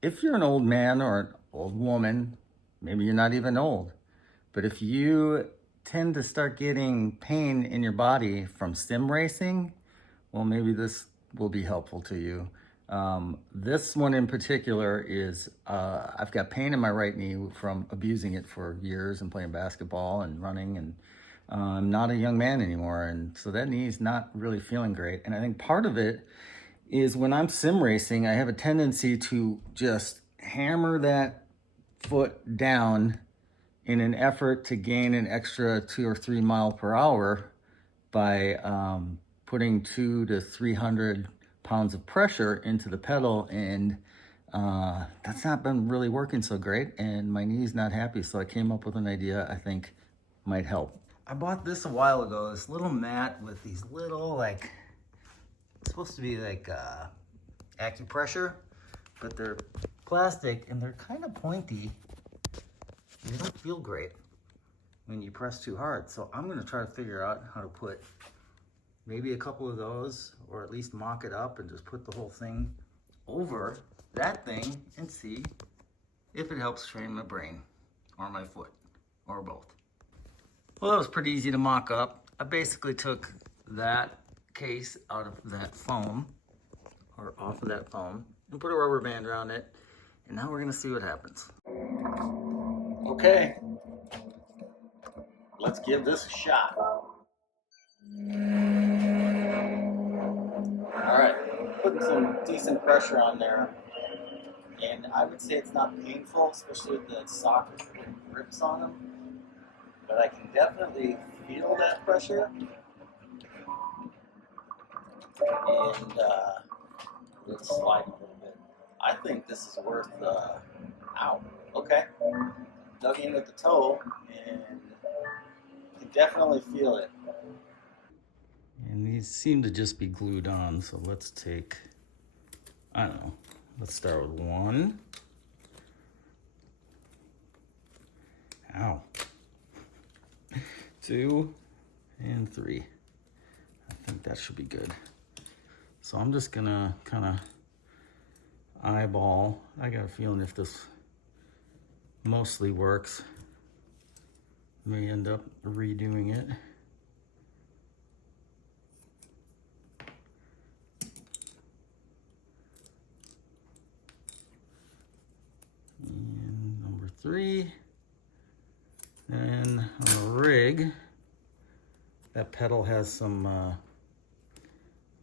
If you're an old man or an old woman, maybe you're not even old, but if you tend to start getting pain in your body from sim racing, well, maybe this will be helpful to you. This one in particular is I've got pain in my right knee from abusing it for years and playing basketball and running, and I'm not a young man anymore, and so that knee's not really feeling great. And I think part of it is when I'm sim racing, I have a tendency to just hammer that foot down in an effort to gain an extra 2 or 3 miles per hour by putting 200 to 300 pounds of pressure into the pedal, and that's not been really working so great, and my knee's not happy. So I came up with an idea I think might help. I bought this a while ago, this little mat with these little, like, it's supposed to be like acupressure, but they're plastic and they're kind of pointy. They don't feel great when you press too hard. So I'm gonna try to figure out how to put maybe a couple of those, or at least mock it up and just put the whole thing over that thing and see if it helps train my brain or my foot or both. Well, that was pretty easy to mock up. I basically took that case out of that foam, or off of that foam, and put a rubber band around it. And now we're gonna see what happens. Okay, let's give this a shot. All right, putting some decent pressure on there. And I would say it's not painful, especially with the sockets and grips on them. But I can definitely feel that pressure. And it's sliding a little bit. I think this is worth, ow, okay. Dug in with the toe and you can definitely feel it. And these seem to just be glued on, so let's take, I don't know, let's start with one. Ow. 2 and 3. I think that should be good. So I'm just gonna kind of eyeball. I got a feeling if this mostly works, I may end up redoing it. And number 3. And on a rig, that pedal has some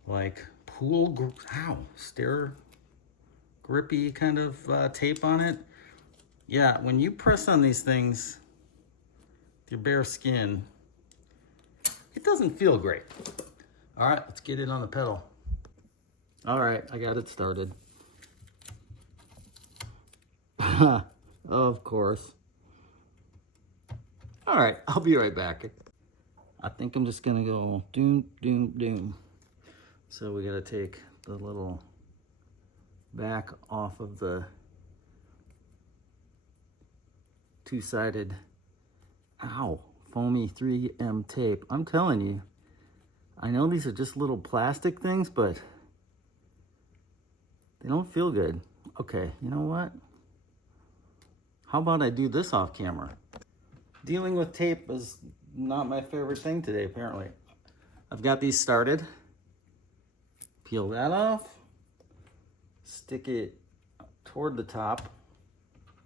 like stair grippy kind of tape on it. Yeah, when you press on these things with your bare skin, it doesn't feel great. All right, let's get it on the pedal. All right, I got it started. Of course. All right, I'll be right back. I think I'm just gonna go doom, doom, doom. So we gotta take the little back off of the two-sided, foamy 3M tape. I'm telling you, I know these are just little plastic things, but they don't feel good. Okay, you know what? How about I do this off camera? Dealing with tape is not my favorite thing today, apparently. I've got these started. Peel that off. Stick it toward the top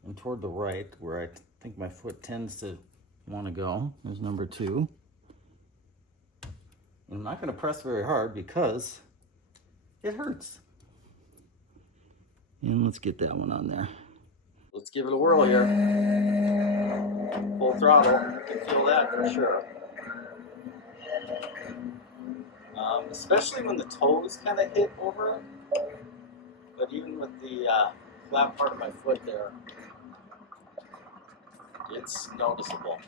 and toward the right, where I think my foot tends to want to go. There's number 2. And I'm not going to press very hard because it hurts. And let's get that one on there. Let's give it a whirl here. Full throttle, you can feel that for sure. Especially when the toes kind of hit over it. But even with the flat part of my foot there, it's noticeable.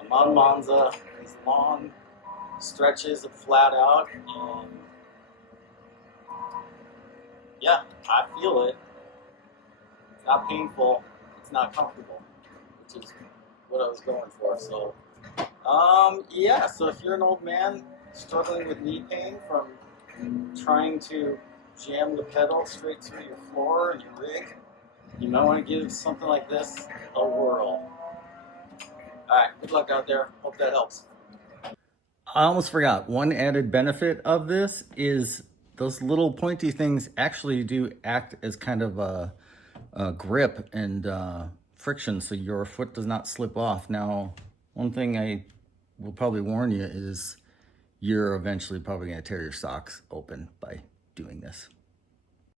I'm on Monza, these long stretches of flat out, and yeah, I feel it. It's not painful, it's not comfortable, which is what I was going for. So, yeah, so if you're an old man Struggling with knee pain from trying to jam the pedal straight to your floor and your rig, you might want to give something like this a whirl. Alright, good luck out there. Hope that helps. I almost forgot. One added benefit of this is those little pointy things actually do act as kind of a grip and friction so your foot does not slip off. Now, one thing I will probably warn you is you're eventually probably going to tear your socks open by doing this.